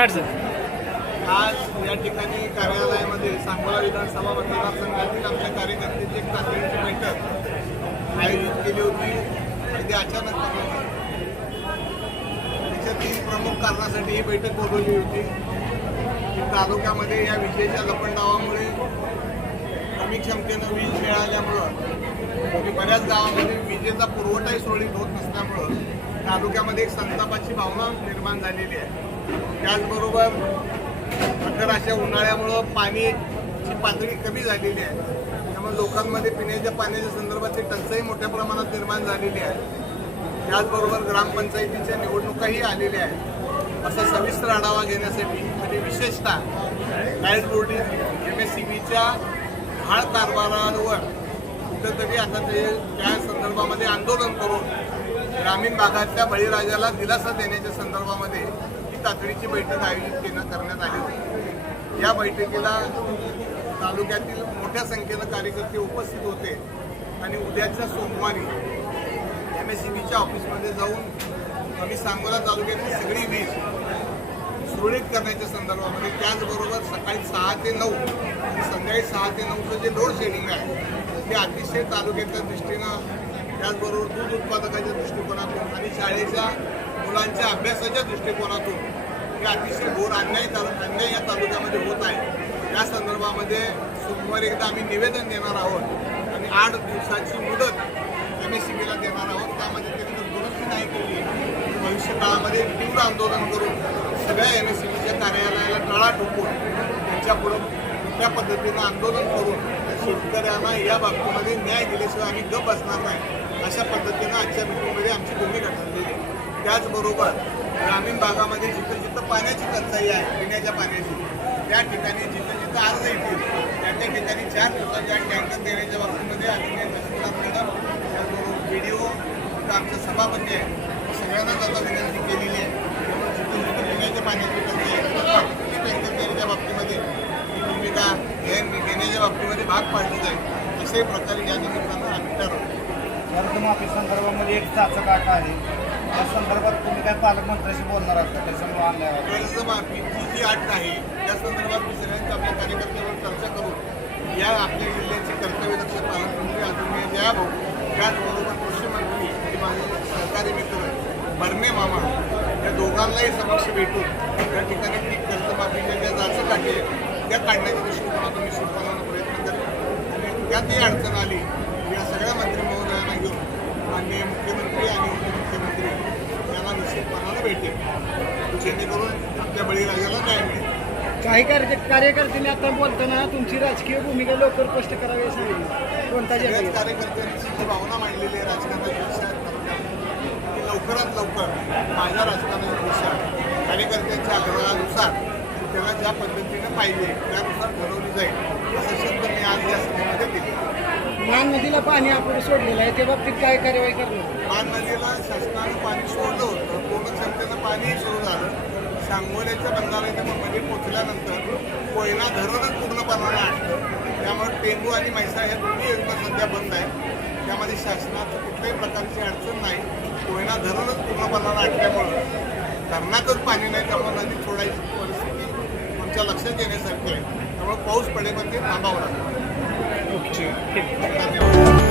आज या ठिकाणी कार्यालयामध्ये सांगोला विधानसभा मतदारसंघातील आमच्या कार्यकर्त्यांची एक तातडीची बैठक आयोजित केली होती. अगदी अचानक तिच्या 3 प्रमुख कारणासाठी ही बैठक बोलवली होती. तालुक्यामध्ये या विजेच्या लपंडावामुळे कमी क्षमतेनं वीज मिळाल्यामुळं आणि बऱ्याच गावामध्ये विजेचा पुरवठाही सुरळीत होत नसल्यामुळं तालुक्यामध्ये एक संतापाची भावना निर्माण झालेली आहे. त्याचबरोबर अखेर अशा उन्हाळ्यामुळं पाण्याची पातळी कमी झालेली आहे. त्यामुळे लोकांमध्ये पिण्याच्या पाण्याच्या संदर्भातली टंचाई मोठ्या प्रमाणात निर्माण झालेली आहे. त्याचबरोबर ग्रामपंचायतीच्या निवडणुकाही आलेल्या आहेत. असा सविस्तर आढावा घेण्यासाठी आणि विशेषतः लाईट बोर्डिंग MSCBच्या हाळ कारभारावर कुठेतरी आता ते त्या संदर्भामध्ये आंदोलन करून ग्रामीण भागातल्या बळीराजाला दिलासा देण्याच्या संदर्भामध्ये ही तातडीची बैठक आयोजित करण्यात आली होती. या बैठकीला तालुक्यातील मोठ्या संख्येनं कार्यकर्ते उपस्थित होते आणि उद्याच्या सोमवारी MSCBच्या ऑफिसमध्ये जाऊन आम्ही सांगोला तालुक्यातली सगळी वीज सुरळीत करण्याच्या संदर्भामध्ये, त्याचबरोबर सकाळी 6 ते 9 आणि संध्याकाळी 6 ते 9चं जे लोड शेडिंग आहे ते अतिशय तालुक्याच्या दृष्टीनं, त्याचबरोबर दूध उत्पादकाच्या दृष्टिकोनातून आणि शाळेच्या मुलांच्या अभ्यासाच्या दृष्टिकोनातून हे अतिशय घोर अन्याय या तालुक्यामध्ये होत आहे. या संदर्भामध्ये सोमवारी एकदा आम्ही निवेदन देणार आहोत आणि 8 दिवसाची मुदत MSCBला देणार आहोत. त्यामध्ये त्यांनी जर दुरुस्ती नाही केली तर भविष्य काळामध्ये तीव्र आंदोलन करून सगळ्या MSCBच्या कार्यालयाला टाळा ठोकून त्यांच्यापुढं मोठ्या पद्धतीनं आंदोलन करून शेतकऱ्यांना या बाबतीमध्ये न्याय दिल्याशिवाय आम्ही गप बसणार नाही, अशा पद्धतीनं आजच्या मीटिंगमध्ये आमची भूमिका ठरलेली आहे. त्याचबरोबर ग्रामीण भागामध्ये जिथं जिथं पाण्याची टंचाई आहे, पिण्याच्या पाण्याची, त्या ठिकाणी जिथं जिथं अर्ज येतील त्या ठिकाणी 4 दिवसाच्या टँकर देण्याच्या बाबतीमध्ये आम्ही मॅडम, त्याचबरोबर BDO, आमचे सभापती आहे, सगळ्यांनाच आता विनंती केलेली आहे. त्यामुळे जिथं जिथं पिण्याच्या पाण्याची टंचाई टँकर देण्याच्या बाबतीमध्ये ही भूमिका घेण्याच्या बाबतीमध्ये भाग पाडली जाईल, अशाही प्रकारे या निमित्तानं आम्ही ठरवतो. कर्जमाफी संदर्भामध्ये एक चाचक आठ आहे, त्या संदर्भात तुम्ही काय पालकमंत्र्यांशी बोलणार आहात? कर्जमाफीची जी अट आहे त्या संदर्भात मी सगळ्यांच्या आपल्या कार्यकर्त्यांवर चर्चा करून या आपल्या जिल्ह्याचे कर्तव्यदक्ष पालकमंत्री आदरणीय जयाभाऊ, त्याचबरोबर कृषी मंत्री आणि माझे सहकारी मित्र बर्मे मामा या दोघांनाही समक्ष भेटून त्या ठिकाणी ती कर्जमाफीच्या ज्या जाचक अटी आहेत त्या काढण्याच्या दृष्टिकोनातून मी सुटण्याचा प्रयत्न करेन आणि त्यातही अडचण आली या सगळ्या मंत्री महोदयांना घेऊन माननीय मुख्यमंत्री आणि उपमुख्यमंत्री यांना निश्चितपणानं भेटेल, जेणेकरून आपल्या बळीराजाला न्याय मिळेल. काही कार्यकर्त्यांनी आता बोलताना तुमची राजकीय भूमिका लवकर स्पष्ट करावी असं सांगितलं. कोणता सगळ्याच कार्यकर्त्यांची जी भावना मांडलेली आहे राजकारणाची दिशा की लवकरात लवकर माझ्या राजकारणाची दिशा कार्यकर्त्यांच्या आग्रहानुसार त्याला ज्या पद्धतीने पाहिजे त्यानुसार ठरवली जाईल, असा शब्द मी आज या सभेमध्ये दिला. मान नदीला पाणी आपण सोडलेलं आहे, त्या बाबतीत काय कार्यवाही करणार? मान नदीला शासनानं पाणी सोडलं होतं, पूर्ण क्षमतेनं पाणीही सुरू झालं. सांगोल्याच्या बंधाऱ्याच्या मध्ये पोचल्यानंतर कोयना धरणच पूर्णपणानं आटलं. त्यामुळे टेंबू आणि मैसा ह्या दोन्ही योजना सध्या बंद आहे. त्यामध्ये शासनाचं कुठल्याही प्रकारची अडचण नाही. कोयना धरणच पूर्णपणानं आटल्यामुळं धरणातच पाणी नाही, त्यामुळे नदी सोडायची परिस्थिती आमच्या लक्षात येण्यासारखी आहे. त्यामुळे पाऊस पडेपर्यंत थांबावं लागतं. धन्यवाद.